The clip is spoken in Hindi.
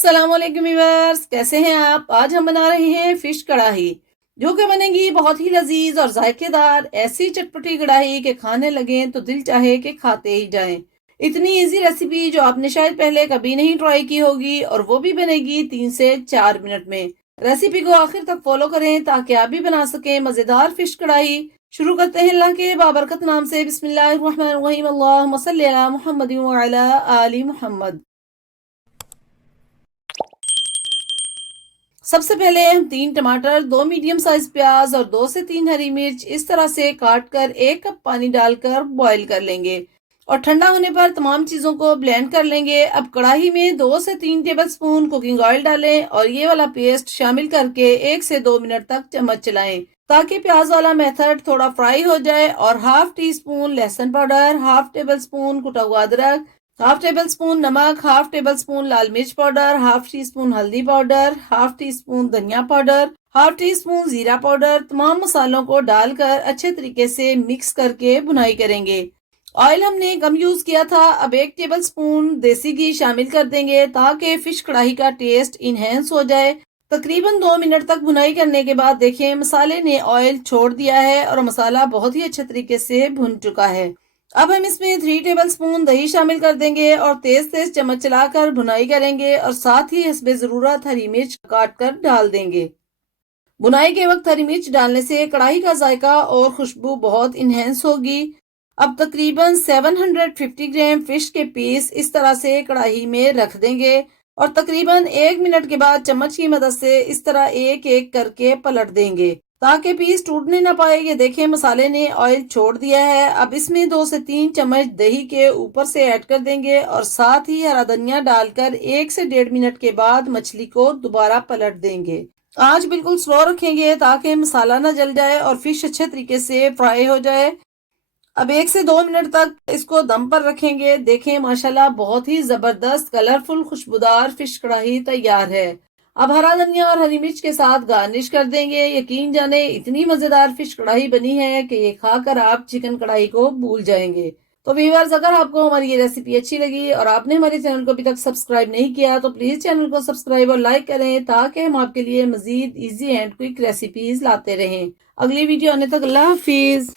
अस्सलाम वालेकुम व्यूअर्स, कैसे हैं आप। आज हम बना रहे हैं फिश कढ़ाई, जो कि बनेगी बहुत ही लजीज और जायकेदार। ऐसी चटपटी कढ़ाई के खाने लगे तो दिल चाहे कि खाते ही जाएं। इतनी इजी रेसिपी जो आपने शायद पहले कभी नहीं ट्राई की होगी, और वो भी बनेगी 3 से 4 मिनट में। रेसिपी को आखिर तक फॉलो करें ताकि आप भी बना सकें मजेदार फिश कढ़ाई। शुरू करते हैं अल्लाह के बाबरकत नाम से। बिस्मिल्लाहिर्रहमानिर्रहीम। अल्लाहुम्मा सल्ली अला मुहम्मद व अला आलि मुहम्मद। सबसे पहले हम 3 टमाटर, 2 मीडियम साइज प्याज और 2 से 3 हरी मिर्च इस तरह से काट कर 1 कप पानी डालकर बॉईल कर लेंगे और ठंडा होने पर तमाम चीजों को ब्लेंड कर लेंगे। अब कढ़ाई में 2 से 3 टेबलस्पून कुकिंग ऑयल डालें और ये वाला पेस्ट शामिल करके 1 से 2 मिनट तक चम्मच चलाएं ताकि प्याज वाला मेथड थोड़ा फ्राई हो जाए। और हाफ टी स्पून लहसुन पाउडर, हाफ टेबल स्पून कुटा हुआ अदरक, हाफ टेबल स्पून नमक, हाफ टेबल स्पून लाल मिर्च पाउडर, हाफ टी स्पून हल्दी पाउडर, हाफ टी स्पून धनिया पाउडर, हाफ टी स्पून जीरा पाउडर, तमाम मसालों को डालकर अच्छे तरीके से मिक्स करके भुनाई करेंगे। ऑयल हमने कम यूज किया था। अब 1 टेबल स्पून देसी घी शामिल कर देंगे ताकि फिश कढ़ाई का टेस्ट इनहेंस हो जाए। तकरीबन 2 मिनट तक भुनाई करने के बाद देखें मसाले ने ऑयल छोड़ दिया है और मसाला बहुत ही अच्छे तरीके से भुन चुका है। अब हम इसमें 3 टेबल स्पून दही शामिल कर देंगे और तेज तेज चम्मच चलाकर भुनाई करेंगे और साथ ही हस्बे जरूरत हरी मिर्च काट कर डाल देंगे। भुनाई के वक्त हरी मिर्च डालने से कढ़ाई का जायका और खुशबू बहुत इनहेंस होगी। अब तकरीबन 750 ग्राम फिश के पीस इस तरह से कढ़ाई में रख देंगे और तकरीबन 1 मिनट के बाद चम्मच की मदद से इस तरह एक एक करके पलट देंगे ताकि पीस टूटने ना पाए। ये देखें मसाले ने ऑयल छोड़ दिया है। अब इसमें 2 से 3 चम्मच दही के ऊपर से ऐड कर देंगे और साथ ही हरा धनिया डालकर 1 से 1.5 मिनट के बाद मछली को दोबारा पलट देंगे। आंच बिल्कुल स्लो रखेंगे ताकि मसाला ना जल जाए और फिश अच्छे तरीके से फ्राई हो जाए। अब 1 से 2 मिनट तक इसको दम पर रखेंगे। देखें माशाल्लाह बहुत ही जबरदस्त कलरफुल खुशबूदार फिश कढ़ाई तैयार है। अब हरा धनिया और हरी मिर्च के साथ गार्निश कर देंगे। यकीन जाने इतनी मजेदार फिश कढ़ाई बनी है कि ये खाकर आप चिकन कढ़ाई को भूल जाएंगे। तो व्यूअर्स, अगर आपको हमारी ये रेसिपी अच्छी लगी और आपने हमारे चैनल को अभी तक सब्सक्राइब नहीं किया तो प्लीज चैनल को सब्सक्राइब और लाइक करें ताकि हम आपके लिए मजीद इजी एंड क्विक रेसिपीज लाते रहें। अगली वीडियो आने तक अल्लाह हाफिज।